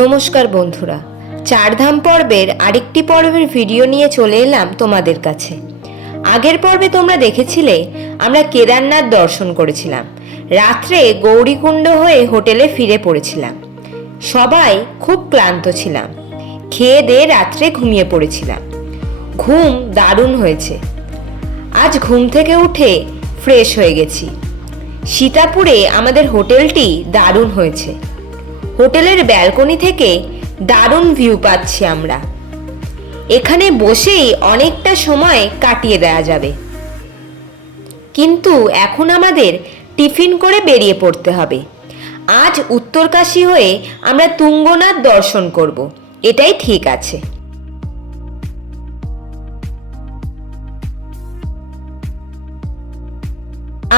নমস্কার বন্ধুরা, চারধাম পর্বের আরেকটি পর্বের ভিডিও নিয়ে চলে এলাম তোমাদের কাছে। আগের পর্বে তোমরা দেখেছিলে আমরা কেদারনাথ দর্শন করেছিলাম। রাত্রে গৌরীকুণ্ড হয়ে হোটেলে ফিরে পড়েছিলাম। সবাই খুব ক্লান্ত ছিলাম। খেয়ে দিয়ে রাত্রে ঘুমিয়ে পড়েছিলাম। ঘুম দারুণ হয়েছে। আজ ঘুম থেকে উঠে ফ্রেশ হয়ে গেছি। সীতাপুরে আমাদের হোটেলটি দারুণ হয়েছে। হোটেলের ব্যালকনি থেকে দারুণ ভিউ পাচ্ছি আমরা। এখানে বসেই অনেকটা সময় কাটিয়ে দেওয়া যাবে। কিন্তু এখন আমাদের টিফিন করে বেরিয়ে পড়তে হবে। আজ উত্তরকাশী হয়ে আমরা তুঙ্গনাথ দর্শন করব, এটাই ঠিক আছে।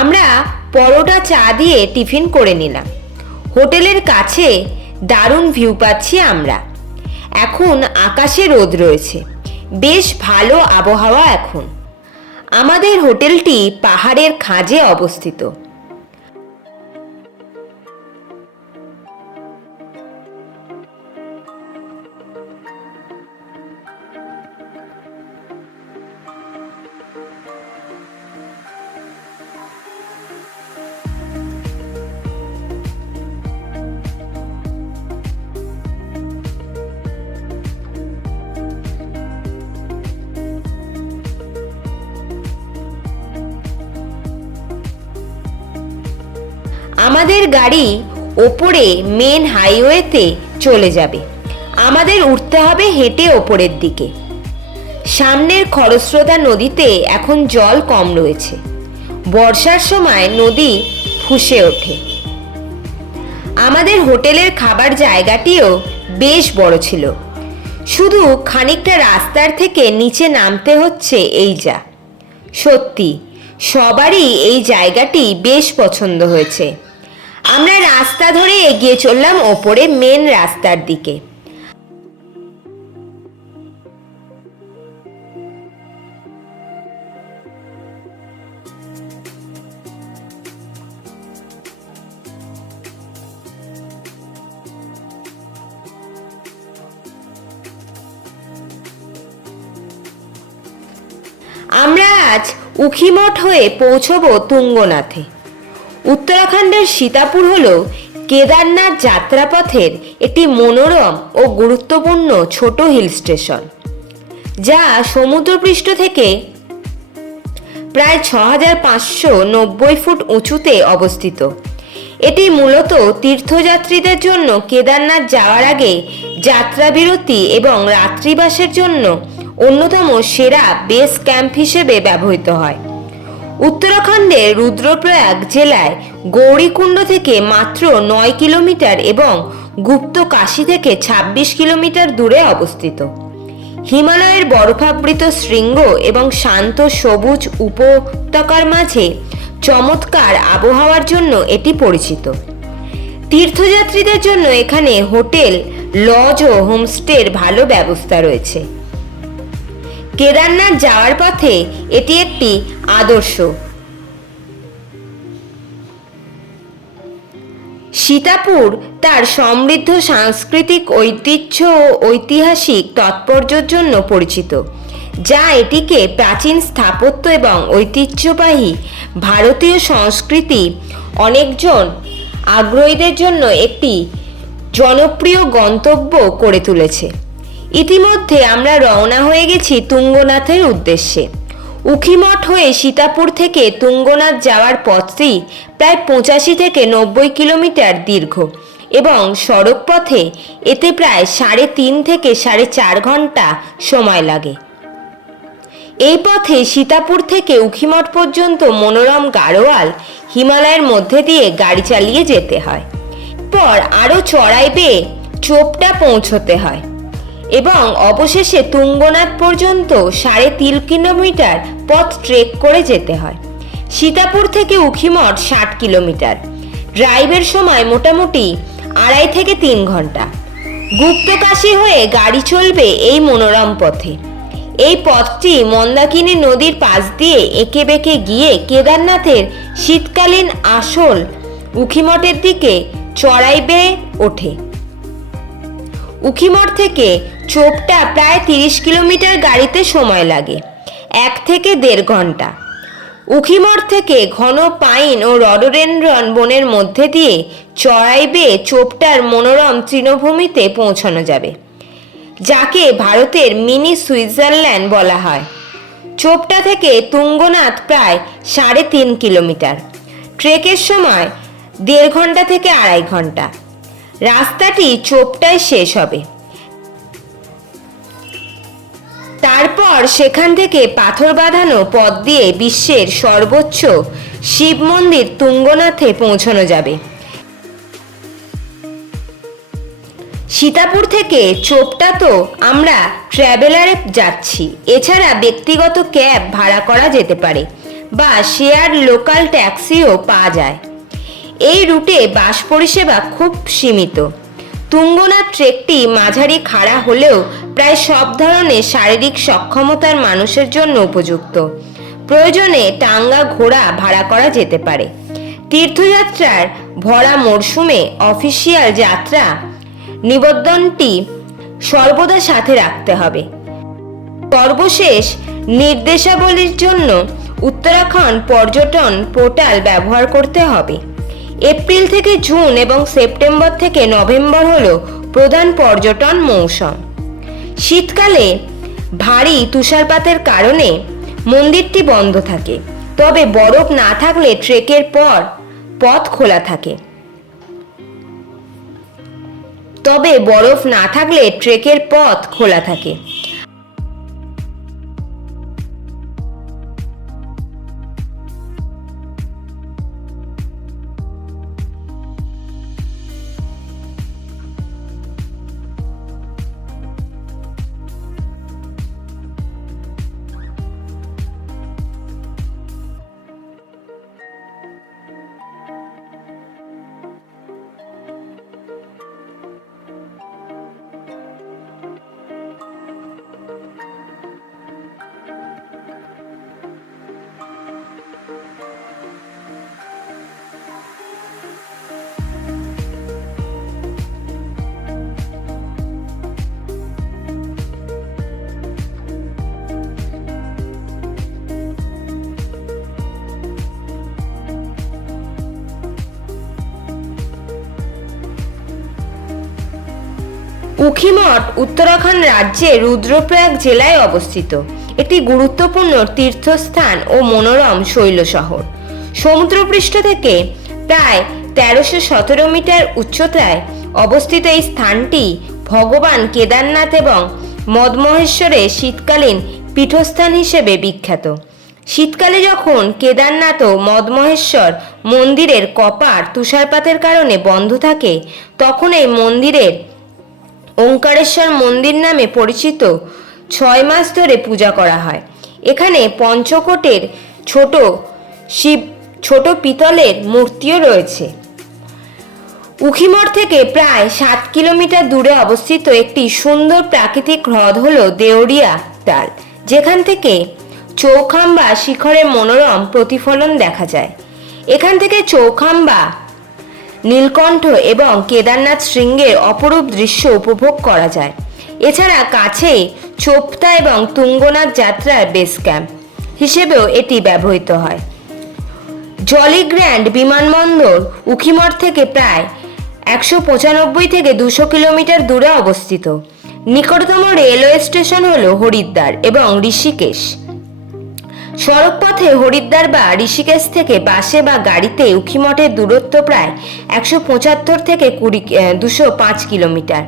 আমরা পরোটা চা দিয়ে টিফিন করে নিলাম। হোটেলের কাছে দারুণ ভিউ পাচ্ছি আমরা। এখন আকাশে রোদ রয়েছে, বেশ ভালো আবহাওয়া এখন। আমাদের হোটেলটি পাহাড়ের খাঁজে অবস্থিত। আমাদের গাড়ি ওপরে মেন হাইওয়েতে চলে যাবে। আমাদের উঠতে হবে হেঁটে ওপরের দিকে। সামনের খরস্রোতা নদীতে এখন জল কম রয়েছে। বর্ষার সময় নদী ফুঁসে ওঠে। আমাদের হোটেলের খাবার জায়গাটিও বেশ বড় ছিল। শুধু খানিকটা রাস্তার থেকে নিচে নামতে হচ্ছে, এই যা। সত্যি সবারই এই জায়গাটি বেশ পছন্দ হয়েছে। আমরা রাস্তা ধরে এগিয়ে চললাম ওপরে মেন রাস্তার দিকে। আমরা আজ উখিমঠ হয়ে পৌঁছবো তুঙ্গনাথে। উত্তরাখণ্ডের সীতাপুর হল কেদারনাথ যাত্রাপথের একটি মনোরম ও গুরুত্বপূর্ণ ছোট হিল স্টেশন, যা সমুদ্রপৃষ্ঠ থেকে প্রায় 6590 ফুট উঁচুতে অবস্থিত। এটি মূলত তীর্থযাত্রীদের জন্য কেদারনাথ যাওয়ার আগে যাত্রাবিরতি এবং রাত্রিবাসের জন্য অন্যতম সেরা বেস ক্যাম্প হিসেবে ব্যবহৃত হয়। উত্তরাখণ্ডের রুদ্রপ্রয়াগ জেলায় গৌরীকুণ্ড থেকে মাত্র 9 কিলোমিটার এবং গুপ্ত কাশী থেকে 26 কিলোমিটার দূরে অবস্থিত। হিমালয়ের বরফাবৃত শৃঙ্গ এবং শান্ত সবুজ উপত্যকার মাঝে চমৎকার আবহাওয়ার জন্য এটি পরিচিত। তীর্থযাত্রীদের জন্য এখানে হোটেল, লজ ও হোমস্টের ভালো ব্যবস্থা রয়েছে। কেদারনাথ যাওয়ার পথে এটি একটি আদর্শ। সীতাপুর তার সমৃদ্ধ সাংস্কৃতিক ঐতিহ্য ও ঐতিহাসিক তাৎপর্যের জন্য পরিচিত, যা এটিকে প্রাচীন স্থাপত্য এবং ঐতিহ্যবাহী ভারতীয় সংস্কৃতি অনেকজন আগ্রহীদের জন্য একটি জনপ্রিয় গন্তব্য করে তুলেছে। ইতিমধ্যে আমরা রওনা হয়ে গেছি তুঙ্গনাথের উদ্দেশ্যে। উখিমঠ হয়ে সীতাপুর থেকে তুঙ্গনাথ যাওয়ার পথটি প্রায় 85 থেকে 90 কিলোমিটার দীর্ঘ এবং সড়ক পথে এতে প্রায় 3.5 থেকে 4.5 ঘন্টা সময় লাগে। এই পথে সীতাপুর থেকে উখিমঠ পর্যন্ত মনোরম গাড়োয়াল হিমালয়ের মধ্যে দিয়ে গাড়ি চালিয়ে যেতে হয়। পর আরও চড়াই বেয়ে চোপটা পৌঁছতে হয় এবং অবশেষে তুঙ্গনাথ পর্যন্ত 3.5 কিলোমিটার পথ ট্রেক করে যেতে হয়। সীতাপুর থেকে উখিমঠ 60 কিলোমিটার। ড্রাইভের সময় মোটামুটি 2.5 থেকে 3 ঘন্টা। গুপ্তকাশী হয়ে গাড়ি চলবে এই মনোরম পথে। এই পথটি মন্দাকিনী নদীর পাশ দিয়ে এঁকে বেঁকে গিয়ে কেদারনাথের শীতকালীন আসল উখিমঠের দিকে চড়াই বেয়ে ওঠে। উখিমঠ থেকে চোপটা প্রায় 30 কিলোমিটার গাড়িতে সময় লাগে, 1 থেকে 1.5 ঘন্টা। উখিমঠ থেকে ঘন পাইন ও রডোডেনড্রন বনের মধ্যে দিয়ে চড়াই বেয়ে চোপটার মনোরম তৃণভূমিতে পৌঁছানো যাবে, যাকে ভারতের মিনি সুইজারল্যান্ড বলা হয়। চোপটা থেকে তুঙ্গনাথ প্রায় 3.5 কিলোমিটার। ট্রেকের সময় 1.5 ঘন্টা থেকে 2.5 ঘন্টা। রাস্তাটি চোপটায় শেষ হবে। তারপর সেখান থেকে পাথর বাঁধানো পথ দিয়ে বিশ্বের সর্বোচ্চ শিব মন্দির তুঙ্গনাথে পৌঁছানো যাবে। সীতাপুর থেকে চোপটা তো আমরা ট্রাভেলারে যাচ্ছি, এছাড়া ব্যক্তিগত ক্যাব ভাড়া করা যেতে পারে বা শেয়ার লোকাল ট্যাক্সিও পাওয়া যায়। এই রুটে বাস পরিষেবা খুব সীমিত। তুঙ্গনাথ ট্রেকটি মাঝারি খাড়া হলেও প্রায় সব ধরনের শারীরিক সক্ষমতার মানুষের জন্য উপযুক্ত। প্রয়োজনে টাঙ্গা ঘোড়া ভাড়া করা যেতে পারে। তীর্থযাত্রার ভরা মরশুমে অফিসিয়াল যাত্রা নিবন্ধনটি সর্বদা সাথে রাখতে হবে। সর্বশেষ নির্দেশাবলীর জন্য উত্তরাখণ্ড পর্যটন পোর্টাল ব্যবহার করতে হবে। এপ্রিল থেকে জুন এবং সেপ্টেম্বর থেকে নভেম্বর হলো প্রধান পর্যটন মৌসুম। শীতকালে ভারী তুষারপাতের কারণে মন্দিরটি বন্ধ থাকে, তবে বরফ না থাকলে ট্রেকের পথ খোলা থাকে। উখিমঠ উত্তরাখণ্ড রাজ্যের রুদ্রপ্রয়াগ জেলায় অবস্থিত একটি গুরুত্বপূর্ণ তীর্থস্থান ও মনোরম শৈল শহর। সমুদ্রপৃষ্ঠ থেকে প্রায় 1317 মিটার উচ্চতায় অবস্থিত এই স্থানটি ভগবান কেদারনাথ এবং মদমহেশ্বরের শীতকালীন পীঠস্থান হিসেবে বিখ্যাত। শীতকালে যখন কেদারনাথ ও মদমহেশ্বর মন্দিরের কপাট তুষারপাতের কারণে বন্ধ থাকে, তখন এই মন্দিরের ওঙ্কারেশ্বর মন্দির নামে পরিচিত 6 মাস ধরে পূজা করা হয়। এখানে পঞ্চকোটের ছোট পিতলের মূর্তিও রয়েছে। উখিমঠ থেকে প্রায় 7 কিলোমিটার দূরে অবস্থিত একটি সুন্দর প্রাকৃতিক হ্রদ হল দেওরিয়া তাল, যেখান থেকে চৌখাম্বা শিখরের মনোরম প্রতিফলন দেখা যায়। এখান থেকে চৌখাম্বা, নীলকণ্ঠ এবং কেদারনাথ শৃঙ্গের অপরূপ দৃশ্য উপভোগ করা যায়। এছাড়া কাছেই চোপতা এবং তুঙ্গনাথ যাত্রার বেস ক্যাম্প হিসেবেও এটি ব্যবহৃত হয়। জলিগ্র্যান্ড বিমানবন্দর উখিমঠ থেকে প্রায় 195 থেকে 200 কিলোমিটার দূরে অবস্থিত। নিকটতম রেলওয়ে স্টেশন হল হরিদ্বার এবং ঋষিকেশ। সড়কপথে হরিদ্বার বা ঋষিকেশ থেকে বাসে বা গাড়িতে উখিমঠের দূরত্ব প্রায় 175 থেকে 205 কিলোমিটার।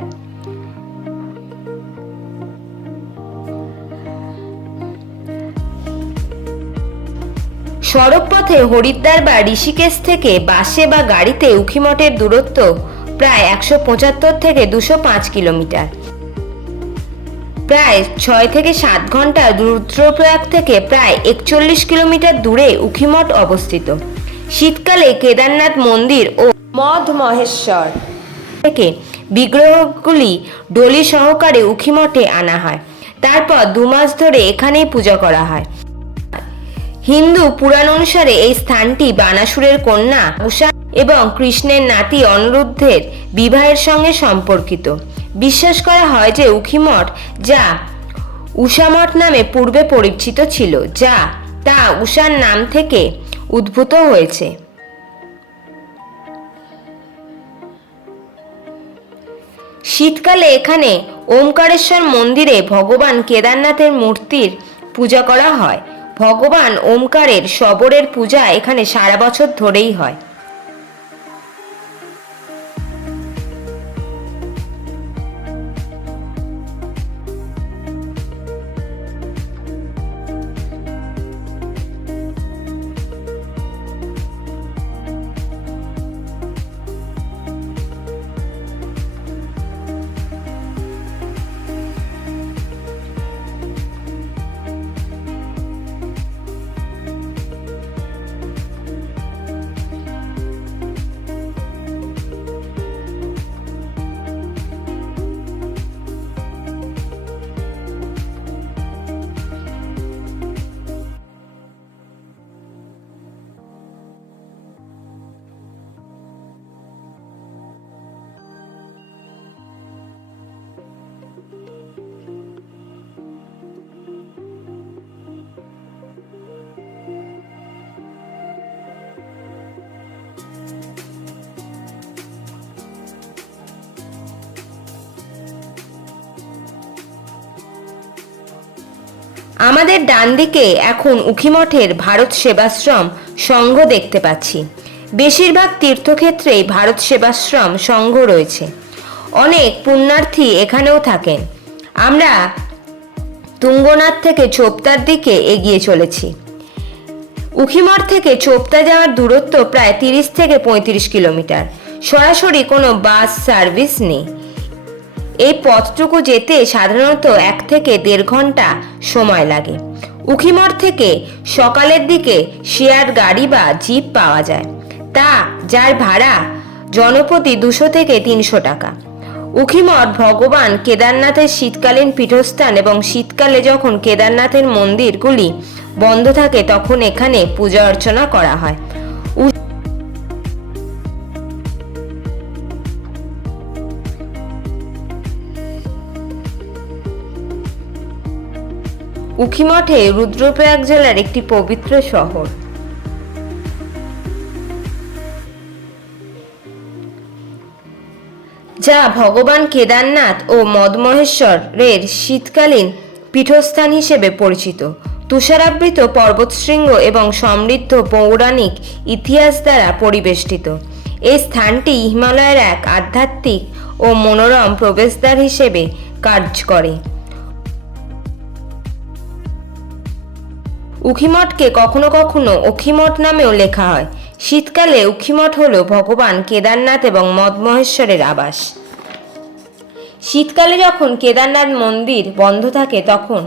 সড়কপথে হরিদ্বার বা ঋষিকেশ থেকে বাসে বা গাড়িতে উখিমঠের দূরত্ব প্রায় 175 থেকে 205 কিলোমিটার। প্রায় 6 থেকে 7 ঘন্টা রুদ্রপ্রয়াগ থেকে প্রায় 41 কিলোমিটার দূরে উখিমঠ অবস্থিত। শীতকালে কেদারনাথ মন্দির ও মদমহেশ্বর থেকে বিগ্রহগুলি ডলি সহকারে উখিমঠে আনা হয়। তারপর 2 মাস ধরে এখানেই পূজা করা হয়। হিন্দু পুরাণ অনুসারে এই স্থানটি বানাসুরের কন্যা উষা এবং কৃষ্ণের নাতি অনিরুদ্ধের বিবাহের সঙ্গে সম্পর্কিত। বিশ্বাস করা হয় যে উখিমঠ, যা উষামঠ নামে পূর্বে পরিচিত ছিল, যা তা উষার নাম থেকে উদ্ভূত হয়েছে। শীতকালে এখানে ওমকারেশ্বর মন্দিরে ভগবান কেদারনাথের মূর্তির পূজা করা হয়। ভগবান ওমকারের শবরের পূজা এখানে সারা বছর ধরেই হয়। আমাদের ডান দিকে এখন উখিমঠের ভারত সেবাশ্রম সংঘ দেখতে পাচ্ছি। বেশিরভাগ তীর্থক্ষেত্রেই ভারত সেবাশ্রম সংঘ রয়েছে। অনেক পুণ্যার্থী এখানেও থাকেন। আমরা তুঙ্গনাথ থেকে চোপতার দিকে এগিয়ে চলেছি। উখিমঠ থেকে চোপতা যাওয়ার দূরত্ব প্রায় 30 থেকে 35 কিলোমিটার। সরাসরি কোনো বাস সার্ভিস নেই। এই পথটুকু যেতে সাধারণত 1 থেকে 1.5 ঘন্টা সময় লাগে। উখিমঠ থেকে সকালের দিকে শেয়ার গাড়ি বা জিপ পাওয়া যায়, যার ভাড়া জনপ্রতি 200 থেকে 300 টাকা। উখিমঠ ভগবান কেদারনাথের শীতকালীন পীঠস্থান এবং শীতকালে যখন কেদারনাথের মন্দিরগুলি বন্ধ থাকে তখন এখানে পূজা অর্চনা করা হয়। উখিমঠে রুদ্রপ্রয়াগ জেলার একটি পবিত্র শহর। যা ভগবান কেদারনাথ ও মদমহেশ্বরের শীতকালীন পীঠস্থান হিসেবে পরিচিত। তুষারাবৃত পর্বতশৃঙ্গ এবং সমৃদ্ধ পৌরাণিক ইতিহাস দ্বারা পরিবেষ্টিত এই স্থানটি হিমালয়ের এক আধ্যাত্মিক ও মনোরম প্রবেশদ্বার হিসেবে কাজ করে। উখিমঠকে কখনো কখনো অখিমঠ নামেও লেখা হয়। শীতকালে উখিমঠ হল ভগবান কেদারনাথ এবং মদমহেশ্বরের আবাস। শীতকালে যখন কেদারনাথ মন্দির বন্ধ থাকে তখন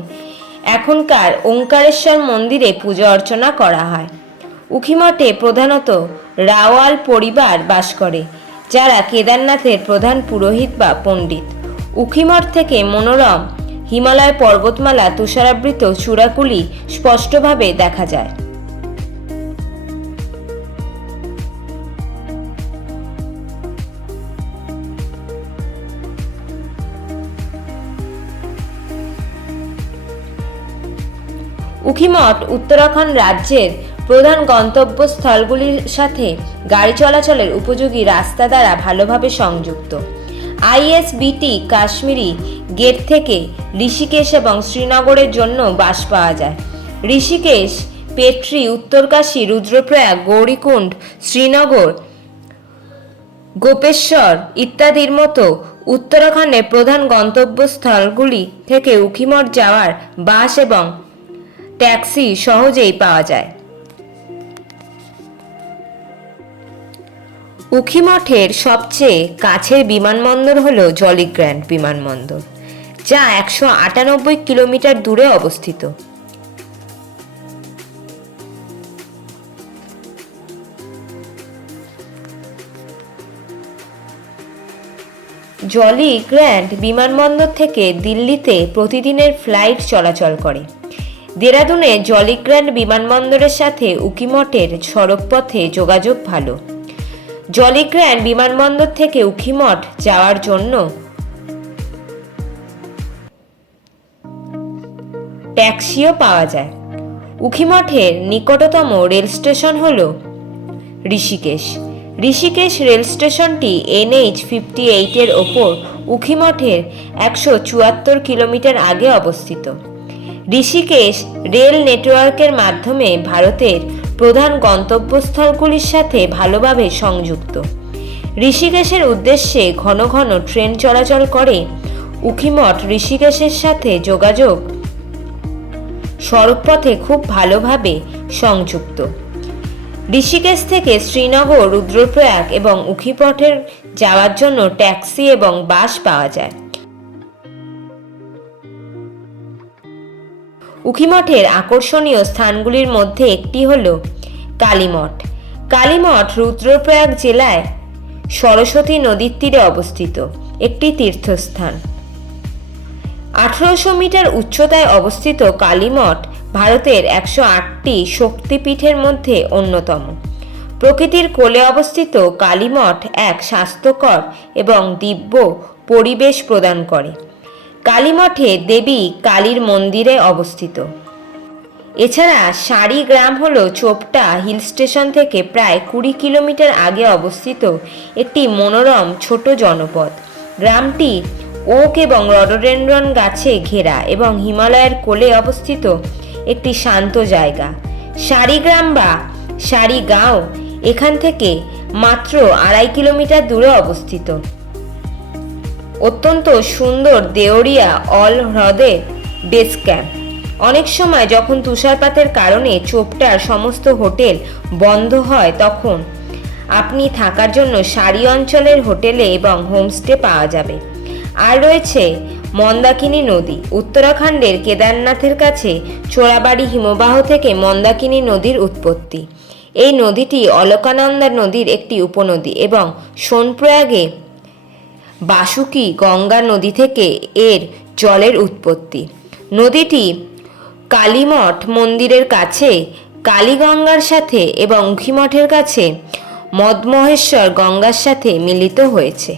এখনকার ওঙ্কারেশ্বর মন্দিরে পূজা অর্চনা করা হয়। উখিমঠে প্রধানত রাওয়াল পরিবার বাস করে, যারা কেদারনাথের প্রধান পুরোহিত বা পণ্ডিত। উখিমঠ থেকে মনোরম হিমালয় পর্বতমালা, তুষারাবৃত চূড়াগুলি স্পষ্টভাবে দেখা যায়। উখিমঠ উত্তরাখণ্ড রাজ্যের প্রধান গন্তব্যস্থলগুলির সাথে গাড়ি চলাচলের উপযোগী রাস্তা দ্বারা ভালোভাবে সংযুক্ত। ISBT কাশ্মীরি গেট থেকে ঋষিকেশ এবং শ্রীনগরের জন্য বাস পাওয়া যায়। ঋষিকেশ, পেট্রি, উত্তরকাশী, রুদ্রপ্রয়াগ, গৌরীকুণ্ড, শ্রীনগর, গোপেশ্বর ইত্যাদির মতো উত্তরাখণ্ডের প্রধান গন্তব্যস্থলগুলি থেকে উখিমঠ যাওয়ার বাস এবং ট্যাক্সি সহজেই পাওয়া যায়। উখিমঠের সবচেয়ে কাছের বিমানবন্দর হল জলিগ্র্যান্ট বিমানবন্দর, যা 198 কিলোমিটার দূরে অবস্থিত। জলিগ্র্যান্ট বিমানবন্দর থেকে দিল্লিতে প্রতিদিনের ফ্লাইট চলাচল করে। দেরাদুনে জলিগ্র্যান্ট বিমানবন্দরের সাথে উখিমঠের সড়কপথে যোগাযোগ ভালো। জলিগ্র্যান্ট বিমানবন্দর থেকে উখিমঠ যাওয়ার জন্য ট্যাক্সিও পাওয়া যায়। উখিমঠের নিকটতম রেল স্টেশন হল ঋষিকেশ। ঋষিকেশ রেল স্টেশনটি NH-58 এর ওপর উখিমঠের 174 কিলোমিটার আগে অবস্থিত। ঋষিকেশ রেল নেটওয়ার্কের মাধ্যমে ভারতের প্রধান গন্তব্যস্থলগুলির সাথে ভালোভাবে সংযুক্ত। ঋষিকেশের উদ্দেশ্যে ঘন ঘন ট্রেন চলাচল করে। উখিমঠ ঋষিকেশের সাথে যোগাযোগ সড়কপথে খুব ভালোভাবে সংযুক্ত। ঋষিকেশ থেকে শ্রীনগর, রুদ্রপ্রয়াগ এবং উখিমঠের যাওয়ার জন্য ট্যাক্সি এবং বাস পাওয়া যায়। উখিমঠের আকর্ষণীয় স্থানগুলির মধ্যে একটি হল কালীমঠ। কালীমঠ রুদ্রপ্রয়াগ জেলায় সরস্বতী নদীর তীরে অবস্থিত একটি তীর্থস্থান। 1800 মিটার উচ্চতায় অবস্থিত কালীমঠ ভারতের 108টি শক্তিপীঠের মধ্যে অন্যতম। প্রকৃতির কোলে অবস্থিত কালীমঠ এক স্বাস্থ্যকর এবং দিব্য পরিবেশ প্রদান করে। কালীমঠে দেবী কালীর মন্দিরে অবস্থিত। এছাড়া সারি গ্রাম হল চোপটা হিল স্টেশন থেকে প্রায় 20 কিলোমিটার আগে অবস্থিত একটি মনোরম ছোট জনপদ। গ্রামটি ওক এবং রডোডেনড্রন গাছে ঘেরা এবং হিমালয়ের কোলে অবস্থিত একটি শান্ত জায়গা। সারিগ্রাম বা সারিগাঁও এখান থেকে মাত্র 2.5 কিলোমিটার দূরে অবস্থিত। অত্যন্ত সুন্দর দেওরিয়া অল হ্রদে বেস ক্যাম্প। অনেক সময় যখন তুষারপাতের কারণে চোপটার সমস্ত হোটেল বন্ধ হয় তখন আপনি থাকার জন্য সারি অঞ্চলের হোটেলে এবং হোমস্টে পাওয়া যাবে। আর রয়েছে মন্দাকিনী নদী। উত্তরাখণ্ডের কেদারনাথের কাছে চোরাবাড়ি হিমবাহ থেকে মন্দাকিনী নদীর উৎপত্তি। এই নদীটি অলকানন্দা নদীর একটি উপনদী এবং সোনপ্রয়াগে বাসুকি গঙ্গা নদী থেকে এর জলের উৎপত্তি। নদীটি কালীমঠ মন্দিরের কাছে কালীগঙ্গার সাথে এবং উখিমঠের কাছে মদমহেশ্বর গঙ্গার সাথে মিলিত হয়েছে।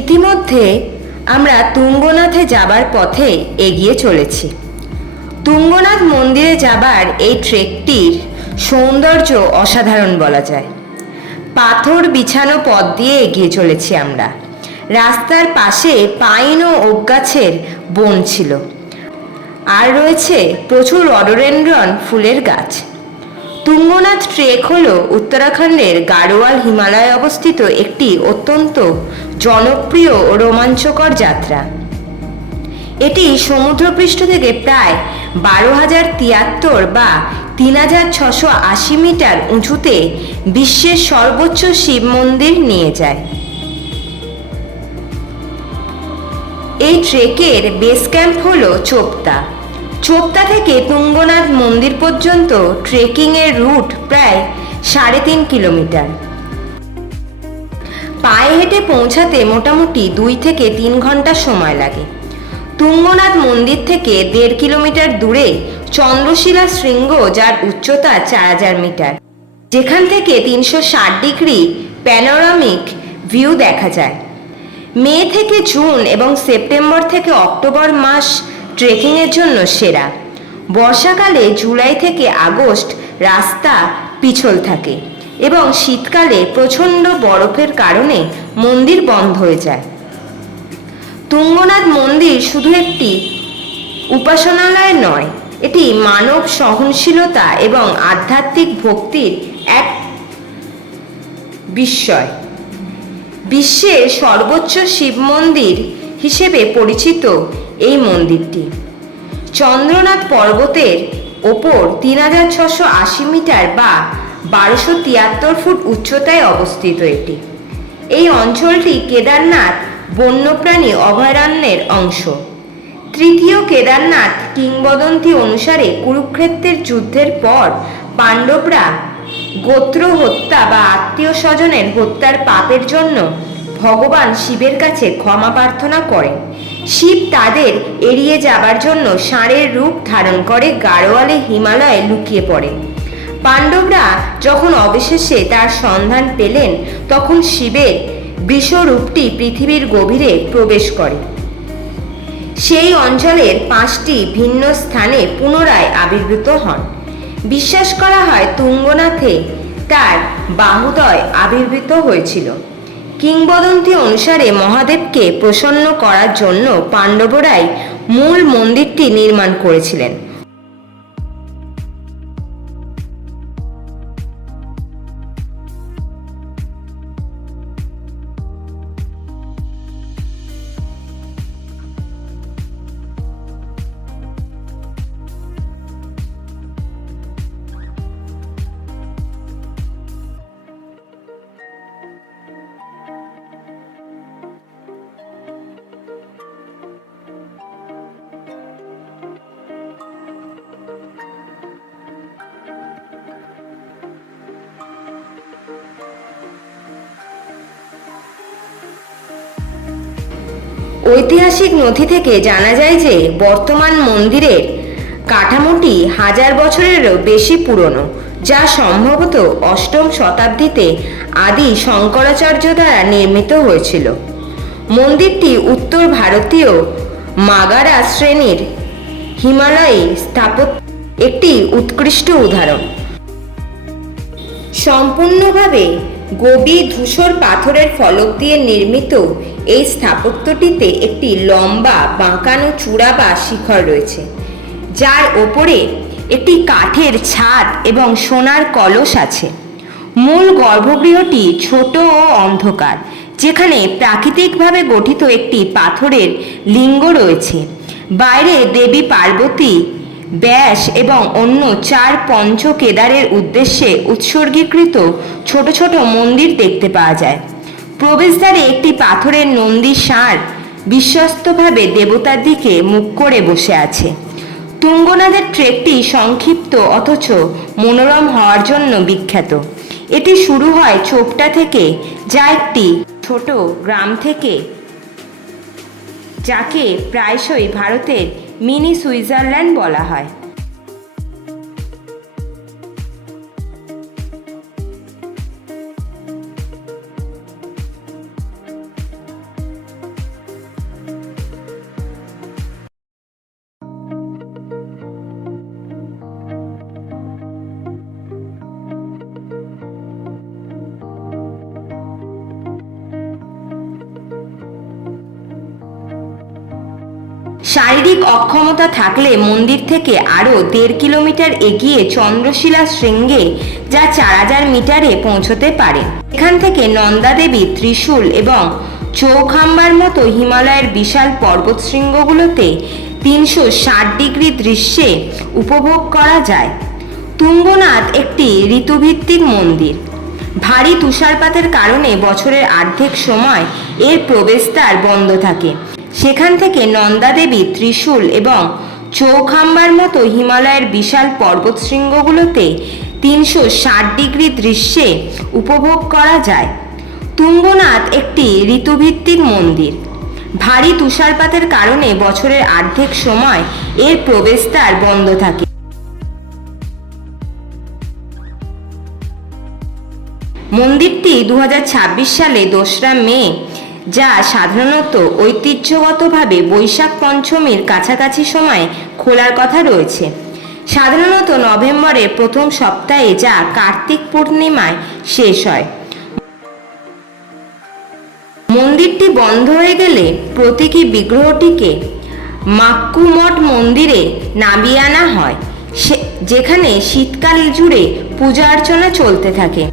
ইতিমধ্যে আমরা তুঙ্গনাথে যাবার পথে এগিয়ে চলেছি। তুঙ্গনাথ মন্দিরে যাবার এই ট্রেকটির সৌন্দর্য অসাধারণ বলা যায়। পাথর বিছানো পথ দিয়ে এগিয়ে চলেছি আমরা। রাস্তার পাশে পাইন ও ওক গাছের বন ছিল, আর রয়েছে প্রচুর রডোডেনড্রন ফুলের গাছ। তুঙ্গনাথ ট্রেক হল উত্তরাখণ্ডের গাড়োয়াল হিমালয়ে অবস্থিত একটি অত্যন্ত জনপ্রিয় ও রোমাঞ্চকর যাত্রা। এটি সমুদ্রপৃষ্ঠ থেকে প্রায় 12,073 বা 3,680 মিটার উঁচুতে বিশ্বের সর্বোচ্চ শিব মন্দির নিয়ে যায়। এই ট্রেকের বেস ক্যাম্প হল চোপতা। চোপতা থেকে তুঙ্গনাথ মন্দির পর্যন্ত ট্রেকিংয়ের রুট প্রায় 3.5 কিলোমিটার। পায়ে হেঁটে পৌঁছাতে মোটামুটি 2 থেকে 3 ঘন্টা সময় লাগে। তুঙ্গনাথ মন্দির থেকে 1.5 কিলোমিটার দূরে চন্দ্রশিলা শৃঙ্গ, যার উচ্চতা 4000 মিটার, যেখান থেকে 360 ডিগ্রি প্যানোরামিক ভিউ দেখা যায়। মে থেকে জুন এবং সেপ্টেম্বর থেকে অক্টোবর মাস ট্রেকিংয়ের জন্য সেরা। বর্ষাকালে জুলাই থেকে আগস্ট রাস্তা পিছল থাকে এবং শীতকালে প্রচণ্ড বরফের কারণে মন্দির বন্ধ হয়ে যায়। তুঙ্গনাথ মন্দির শুধু একটি উপাসনালয় নয়, এটি মানব সহনশীলতা এবং আধ্যাত্মিক ভক্তির এক বিস্ময়। বিশ্বের সর্বোচ্চ শিব মন্দির হিসেবে পরিচিত এই মন্দিরটি চন্দ্রনাথ পর্বতের ওপর 3680 মিটার বা 1273 ফুট উচ্চতায় অবস্থিত। এই অঞ্চলটি কেদারনাথ বন্যপ্রাণী অভয়ারণ্যের অংশ। তৃতীয় কেদারনাথ কিংবদন্তি অনুসারে কুরুক্ষেত্রের যুদ্ধের পর পাণ্ডবরা গোত্র হত্যা বা আত্মীয় স্বজনের হত্যার পাপের জন্য ভগবান শিবের কাছে ক্ষমা প্রার্থনা করেন। শিব তাদের এড়িয়ে যাবার জন্য ষাঁড়ের রূপ ধারণ করে গাড়োয়ালে হিমালয়ে লুকিয়ে পড়ে। পাণ্ডবরা যখন অবশেষে তার সন্ধান পেলেন, তখন শিবের বৃষরূপটি পৃথিবীর গভীরে প্রবেশ করে। সেই অঞ্চলের 5টি ভিন্ন স্থানে পুনরায় আবির্ভূত হন। বিশ্বাস করা হয় তুঙ্গনাথে তার বাহুদয় আবির্ভূত হয়েছিল। কিংবদন্তি অনুসারে মহাদেবকে প্রসন্ন করার জন্য পাণ্ডবরাই মূল মন্দিরটি নির্মাণ করেছিলেন। ঐতিহাসিক নথি থেকে জানা যায় যে বর্তমান মন্দিরের কাঠামোটি 1000 বছরেরও বেশি পুরনো, যা সম্ভবত 8ম শতাব্দীতে আদি শঙ্করাচার্য দ্বারা নির্মিত হয়েছিল। মন্দিরটি উত্তর ভারতীয় মাগারা শ্রেণীর হিমালয়ী স্থাপত্য একটি উৎকৃষ্ট উদাহরণ। সম্পূর্ণভাবে গভীর ধূসর পাথরের ফলক দিয়ে নির্মিত এই স্থাপত্যটিতে একটি লম্বা বাঁকানো চূড়া বা শিখর রয়েছে, যার ওপরে একটি কাঠের ছাদ এবং সোনার কলস আছে। মূল গর্ভগৃহটি ছোট ও অন্ধকার, যেখানে প্রাকৃতিকভাবে গঠিত একটি পাথরের লিঙ্গ রয়েছে। বাইরে দেবী পার্বতী, ব্যাস এবং অন্য 4 পঞ্চ কেদারের উদ্দেশ্যে উৎসর্গীকৃত ছোট ছোট মন্দির দেখতে পাওয়া যায়। প্রবেশদ্বারে একটি পাথরের নন্দী ষাঁড় বিশ্বস্তভাবে দেবতার দিকে মুখ করে বসে আছে। তুঙ্গনাথের ট্রেকটি সংক্ষিপ্ত অথচ মনোরম হওয়ার জন্য বিখ্যাত। এটি শুরু হয় চোপটা থেকে, যা একটি ছোট গ্রাম থেকে, যাকে প্রায়শই ভারতের মিনি সুইজারল্যান্ড বলা হয়। শারীরিক অক্ষমতা থাকলে মন্দির থেকে আরও 1.5 কিলোমিটার এগিয়ে চন্দ্রশিলা শৃঙ্গে, যা 4000 মিটারে পৌঁছতে পারে। এখান থেকে নন্দা দেবী, ত্রিশূল এবং চৌখাম্বার মতো হিমালয়ের বিশাল পর্বত শৃঙ্গগুলোতে 360 ডিগ্রি দৃশ্যে উপভোগ করা যায়। তুঙ্গনাথ একটি ঋতুভিত্তিক মন্দির। ভারী তুষারপাতের কারণে বছরের অর্ধেক সময় এর প্রবেশদ্বার বন্ধ থাকে। সেখান থেকে নন্দা দেবী, ত্রিশূল এবং চৌখাম্বার মতো হিমালয়ের বিশাল পর্বত শৃঙ্গগুলোতে 360 ডিগ্রি দৃশ্যে উপভোগ করা যায়। তুঙ্গনাথ একটি ঋতুভিত্তিক মন্দির। ভারী তুষারপাতের কারণে বছরের অর্ধেক সময় এর প্রবেশদ্বার বন্ধ থাকে। মন্দিরটি 2026 সালে 2রা মে, যা সাধারণত ঐতিহ্যগতভাবে বৈশাখ পঞ্চমীর কাছাকাছি সময়ে খোলার কথা রয়েছে, সাধারণত নভেম্বরের প্রথম সপ্তাহে, যা কার্তিক পূর্ণিমায় শেষ হয়। মন্দিরটি বন্ধ হয়ে গেলে প্রতীকী বিগ্রহটিকে মাক্কু মঠ মন্দিরে নামিয়ে আনা হয়, যেখানে শীতকাল জুড়ে পূজা অর্চনা চলতে থাকে।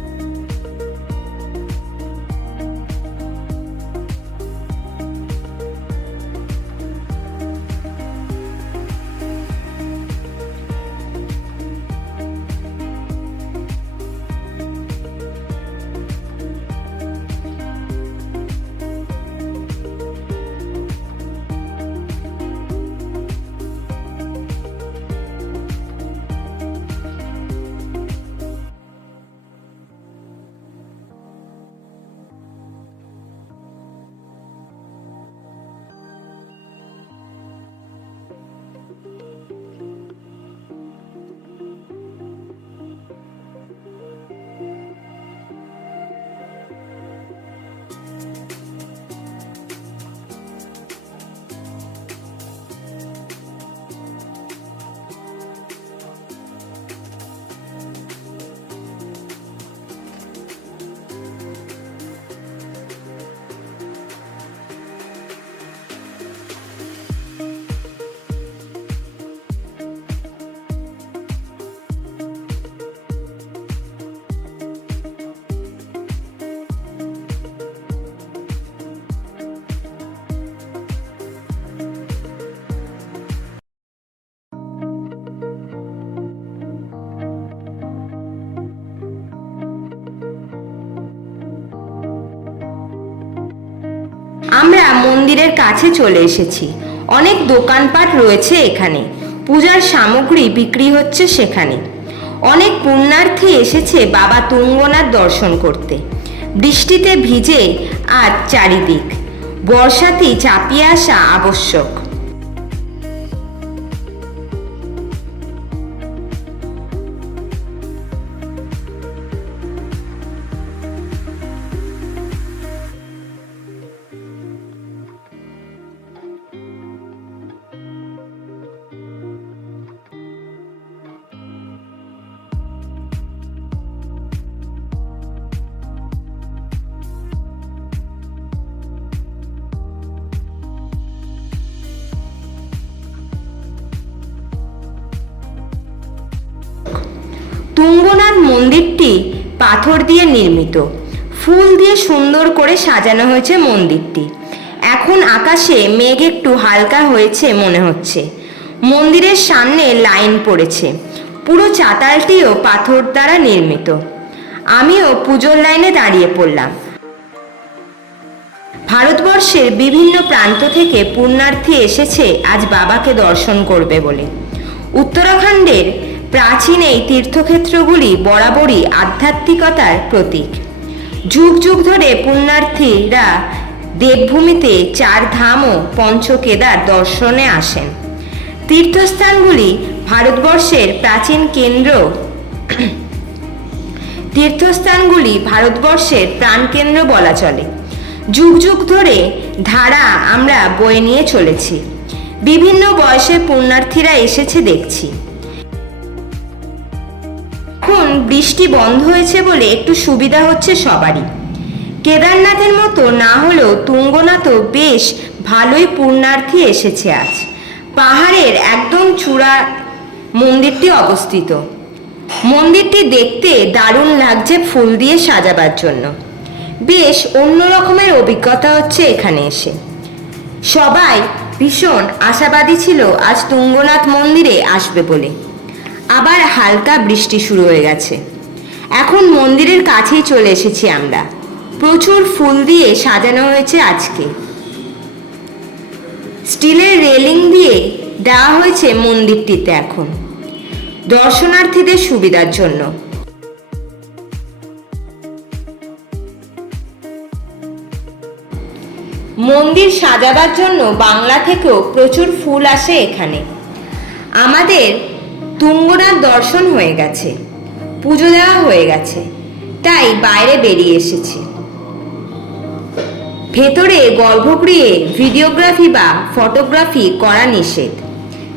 আমরা মন্দিরের কাছে চলে এসেছি। অনেক দোকানপাট রয়েছে এখানে, পূজার সামগ্রী বিক্রি হচ্ছে সেখানে। অনেক পুণ্যার্থী এসেছে বাবা তুঙ্গনাথ দর্শন করতে। বৃষ্টিতে ভিজে আজ চারিদিক, বর্ষাতি চাপিয়ে আসা আবশ্যক। তুঙ্গনাথ মন্দিরটি পাথর দিয়ে নির্মিত, ফুল দিয়ে সুন্দর করে সাজানো হয়েছে মন্দিরটি। এখন আকাশে মেঘ একটু হালকা হয়েছে মনে হচ্ছে। মন্দিরের সামনে লাইন পড়েছে, পুরো চাতালটিও পাথর দ্বারা নির্মিত। আমিও পুজোর লাইনে দাঁড়িয়ে পড়লাম। ভারতবর্ষের বিভিন্ন প্রান্ত থেকে পুণ্যার্থী এসেছে আজ বাবাকে দর্শন করবে বলে। উত্তরাখণ্ডের প্রাচীন এই তীর্থক্ষেত্রগুলি বরাবরই আধ্যাত্মিকতার প্রতীক। যুগ যুগ ধরে পুণ্যার্থীরা দেবভূমিতে 4 ধাম ও পঞ্চকেদার দর্শনে আসেন। তীর্থস্থানগুলি ভারতবর্ষের প্রাণকেন্দ্র বলা চলে। যুগ যুগ ধরে ধারা আমরা বয়ে নিয়ে চলেছি। বিভিন্ন বয়সের পুণ্যার্থীরা এসেছে দেখছি। এখন বৃষ্টি বন্ধ হয়েছে বলে একটু সুবিধা হচ্ছে সবারই। কেদারনাথের মতো না হলেও তুঙ্গনাথও বেশ ভালোই পুণ্যার্থী এসেছে আজ। পাহাড়ের একদম চূড়া মন্দিরটি অবস্থিত। মন্দিরটি দেখতে দারুণ লাগছে ফুল দিয়ে সাজাবার জন্য। বেশ অন্য রকমের অভিজ্ঞতা হচ্ছে এখানে এসে। সবাই ভীষণ আশাবাদী ছিল আজ তুঙ্গনাথ মন্দিরে আসবে বলে। আবার হালকা বৃষ্টি শুরু হয়ে গেছে। এখন মন্দিরের কাছেই চলে এসেছি আমরা। প্রচুর ফুল দিয়ে সাজানো হয়েছে আজকে। স্টিলের রেলিং দিয়ে দেওয়া হয়েছে মন্দিরটিতে এখন দর্শনার্থীদের সুবিধার জন্য। মন্দির সাজাবার জন্য বাংলা থেকেও প্রচুর ফুল আসে এখানে। আমাদের তুঙ্গনাথ দর্শন হয়ে গেছে, পুজো দেওয়া হয়ে গেছে, তাই বাইরে বেরিয়ে এসেছি। ভেতরে গর্ভগৃহে ভিডিওগ্রাফি বা ফটোগ্রাফি করা নিষেধ।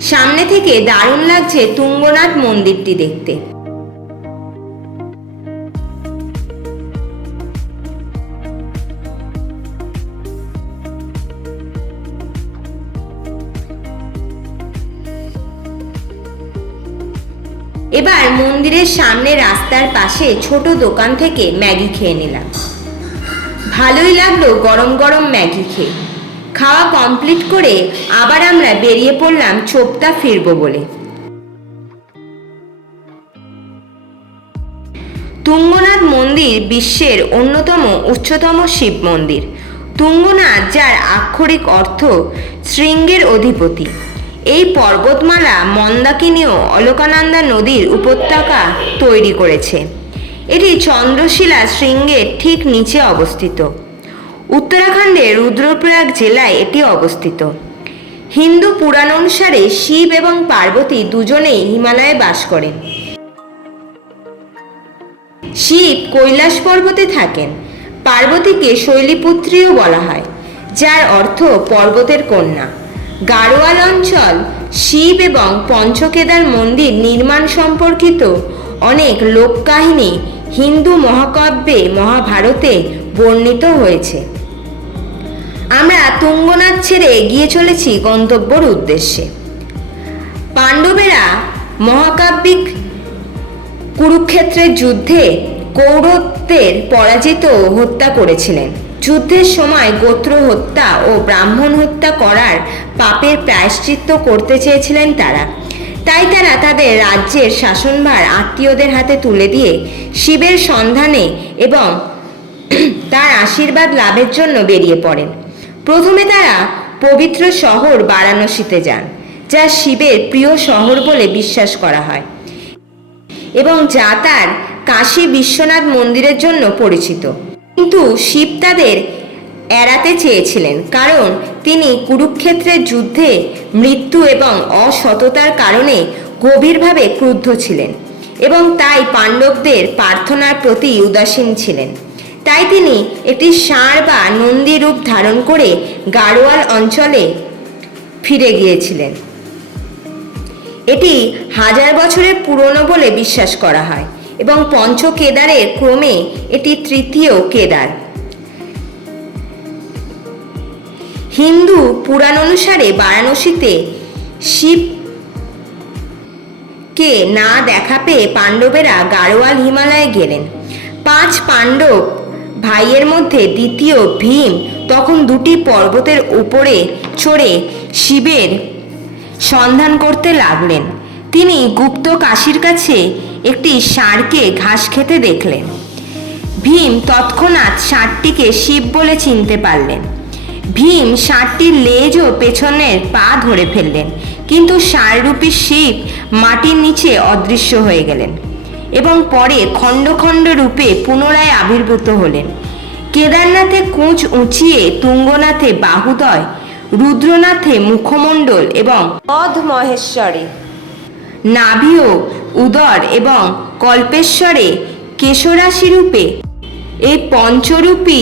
সামনে থেকে দারুণ লাগছে তুঙ্গনাথ মন্দিরটি দেখতে। এবার মন্দিরের সামনে রাস্তার পাশে ছোট দোকান থেকে ম্যাগি খেয়ে নিলাম। ভালোই লাগলো গরম গরম ম্যাগি খেয়ে। খাওয়া কমপ্লিট করে আবার আমরা বেরিয়ে পড়লাম চোপতা ফিরবো বলে। তুঙ্গনাথ মন্দির বিশ্বের অন্যতম উচ্চতম শিব মন্দির। তুঙ্গনাথ, যার আক্ষরিক অর্থ শৃঙ্গের অধিপতি, এই পর্বতমালা মন্দাকিনী ও অলকানন্দা নদীর উপত্যকা তৈরি করেছে। এটি চন্দ্রশিলা শৃঙ্গের ঠিক নিচে অবস্থিত। উত্তরাখণ্ডের রুদ্রপ্রয়াগ জেলায় এটি অবস্থিত। হিন্দু পুরাণ অনুসারে শিব এবং পার্বতী দুজনেই হিমালয়ে বাস করেন। শিব কৈলাস পর্বতে থাকেন। পার্বতীকে শৈলীপুত্রীও বলা হয়, যার অর্থ পর্বতের কন্যা। গাড়োয়াল অঞ্চল শিব এবং পঞ্চকেদার মন্দির নির্মাণ সম্পর্কিত অনেক লোককাহিনী হিন্দু মহাকাব্যে মহাভারতে বর্ণিত হয়েছে। আমরা তুঙ্গনাথ ছেড়ে এগিয়ে চলেছি গন্তব্যের উদ্দেশ্যে। পাণ্ডবেরা মহাকাব্যিক কুরুক্ষেত্রের যুদ্ধে কৌরবদের পরাজিত ও হত্যা করেছিলেন। যুদ্ধের সময় গোত্র হত্যা ও ব্রাহ্মণ হত্যা করার পাপের প্রায়শ্চিত্ত করতে চেয়েছিলেন তারা। তাই তারা তাদের রাজ্যের শাসনভার আত্মীয়দের হাতে তুলে দিয়ে শিবের সন্ধানে এবং তার আশীর্বাদ লাভের জন্য বেরিয়ে পড়েন। প্রথমে তারা পবিত্র শহর বারাণসীতে যান, যা শিবের প্রিয় শহর বলে বিশ্বাস করা হয় এবং যা তার কাশী বিশ্বনাথ মন্দিরের জন্য পরিচিত। কিন্তু শিব তাদের এড়াতে চেয়েছিলেন, কারণ তিনি কুরুক্ষেত্রের যুদ্ধে মৃত্যু এবং অসততার কারণে গভীরভাবে ক্রুদ্ধ ছিলেন এবং তাই পাণ্ডবদের প্রার্থনার প্রতি উদাসীন ছিলেন। তাই তিনি একটি ষাঁড় বা নন্দী রূপ ধারণ করে গাড়োয়াল অঞ্চলে ফিরে গিয়েছিলেন। এটি 1000 বছরের পুরনো বলে বিশ্বাস করা হয় এবং পঞ্চ কেদারের ক্রমে এটি তৃতীয় কেদার। হিন্দু পুরাণ অনুসারে বারাণসীতে শিবকে না দেখা পেয়ে পাণ্ডবেরা গাড়োয়াল হিমালয়ে গেলেন। 5 পাণ্ডব ভাইয়ের মধ্যে দ্বিতীয় ভীম তখন 2টি পর্বতের উপরে চড়ে শিবের সন্ধান করতে লাগলেন। তিনি গুপ্ত কাশীর কাছে একটি ষাঁড়কে ঘাস খেতে দেখলেন। ভীম তৎক্ষণাৎ ষাঁড়টিকে শিব বলে চিনতে পারলেন। ভীম ষাঁড়টির লেজ ও পেছনের পা ধরে ফেললেন, কিন্তু ষাঁড়রূপী শিব মাটির নিচে অদৃশ্য হয়ে গেলেন এবং পরে খণ্ড খণ্ড রূপে পুনরায় আবির্ভূত হলেন। কেদারনাথে কুঁচ উঁচিয়ে, তুঙ্গনাথে বাহুদয়, রুদ্রনাথে মুখমণ্ডল এবং মহেশ্বরে নাভি ও উদর এবং কল্পেশ্বরে কেশরাশি রূপে এই পঞ্চরূপী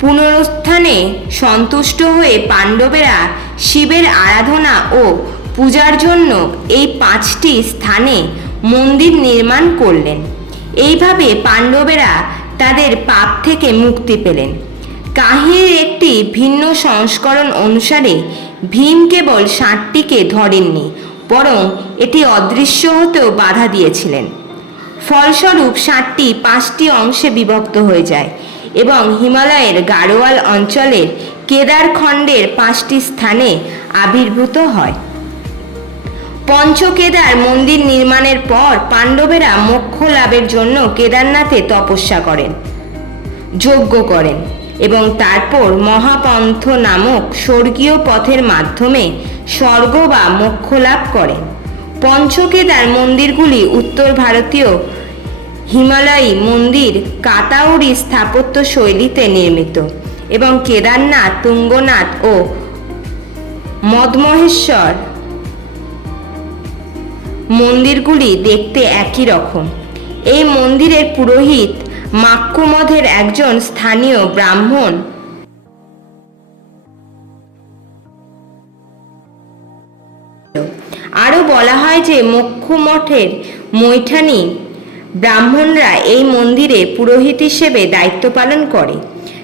পুনরুত্থানে সন্তুষ্ট হয়ে পাণ্ডবেরা শিবের আরাধনা ও পূজার জন্য এই 5টি স্থানে মন্দির নির্মাণ করলেন। এইভাবে পাণ্ডবেরা তাদের পাপ থেকে মুক্তি পেলেন। কাহিনীর একটি ভিন্ন সংস্করণ অনুসারে ভীম কেবল ষাঁড়টিকে ধরেননি, বরং এটি অদৃশ্য হতেও বাধা দিয়েছিলেন। ফলস্বরূপ ষাঁড়টি 5টি অংশে বিভক্ত হয়ে যায় এবং হিমালয়ের গাড়োয়াল অঞ্চলের কেদারখণ্ডের 5টি স্থানে আবির্ভূত হয়। পঞ্চকেদার মন্দির নির্মাণের পর পাণ্ডবেরা মোক্ষ লাভের জন্য কেদারনাথে তপস্যা করেন, যজ্ঞ করেন এবং তারপর মহাপন্থ নামক স্বর্গীয় পথের মাধ্যমে স্বর্গ বা মোক্ষ লাভ করেন। পঞ্চকেদার মন্দিরগুলি উত্তর ভারতীয় হিমালয়ী মন্দির কাতাউরি স্থাপত্য শৈলীতে নির্মিত এবং কেদারনাথ, তুঙ্গনাথ ও মদমহেশ্বর মন্দিরগুলি দেখতে একই রকম। এই মন্দিরের পুরোহিত মাক্কু মঠের একজন স্থানীয় ব্রাহ্মণ। আরও বলা হয় যে মক্কু মঠের মৈঠানি ব্রাহ্মণরা এই মন্দিরে পুরোহিত হিসেবে দায়িত্ব পালন করে।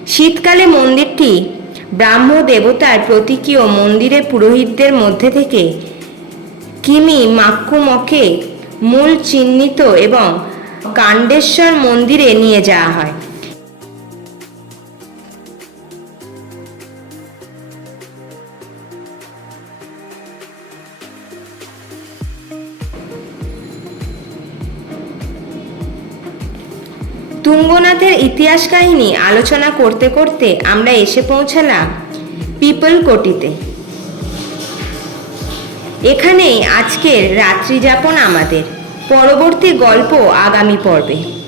শীতকালে মন্দিরটি ব্রাহ্ম দেবতার প্রতীকীয় মন্দিরের পুরোহিতদের মধ্যে থেকে কিমি মাক্কু মঠে মূল চিহ্নিত এবং কান্ডেশ্বর মন্দিরে নিয়ে যাওয়া হয়। তুঙ্গনাথের ইতিহাস কাহিনী আলোচনা করতে করতে আমরা এসে পৌঁছালাম পিপলকোটিতে। এখানেই আজকের রাত্রি যাপন আমাদের। পরবর্তী গল্প আগামী পর্বে।